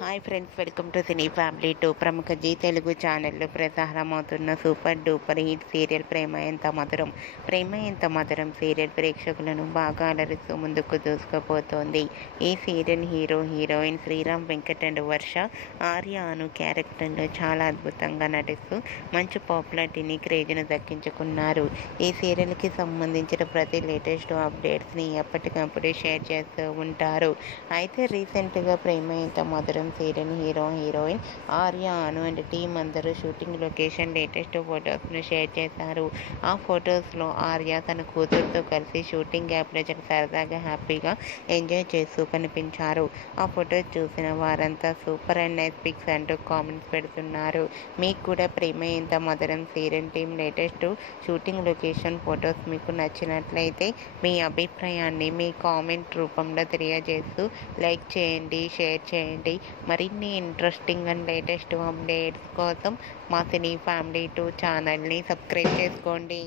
Hi friends, welcome to cine family two. ప్రముఖ G Telugu ఛానల్లో ప్రసారమవుతున్న super duper hit serial ప్రేమ ఎంత మధురం. ప్రేమ ఎంత మధురం సీరియల్ ప్రేక్షకులను బాగా అలరిస్తూ ముందుకు దూసుకుపోతోంది. ఈ serial heroine Sriram Venkat and Varsha Arya అను క్యారెక్టర్లో చాలా అద్భుతంగా నటిస్తూ మంచి పాపులారిటీని క్రేజ్ను దక్కించుకున్నారు. ఈ సీరియల్కి సంబంధించిన ప్రతి లేటెస్ట్ అప్డేట్స్ని ఎప్పటికప్పుడు షేర్ చేస్తూ ఉంటారు. అయితే రీసెంట్గా ప్రేమ ఎంత మధురం serial heroine Arya Anu and team అందరూ షూటింగ్ లొకేషన్ లేటెస్ట్ ఫొటోస్ను షేర్ చేశారు. ఆ ఫొటోస్లో ఆర్య తన కూతురుతో కలిసి షూటింగ్ యాప్లో చాలా సరదాగా హ్యాపీగా ఎంజాయ్ చేస్తూ కనిపించారు. ఆ ఫొటోస్ చూసిన వారంతా సూపర్ అండ్ నైస్ పిక్స్ అంటూ కామెంట్స్ పెడుతున్నారు. మీకు కూడా ప్రేమ ఎంత మధురం serial team latest shooting location photos మీకు నచ్చినట్లయితే మీ అభిప్రాయాన్ని మీ కామెంట్ రూపంలో తెలియజేస్తూ లైక్ చేయండి, షేర్ చేయండి. మరిన్ని ఇంట్రెస్టింగ్ అండ్ లేటెస్ట్ అప్డేట్స్ కోసం మా సినీ ఫ్యామిలీ టూ ఛానల్ని సబ్స్క్రైబ్ చేసుకోండి.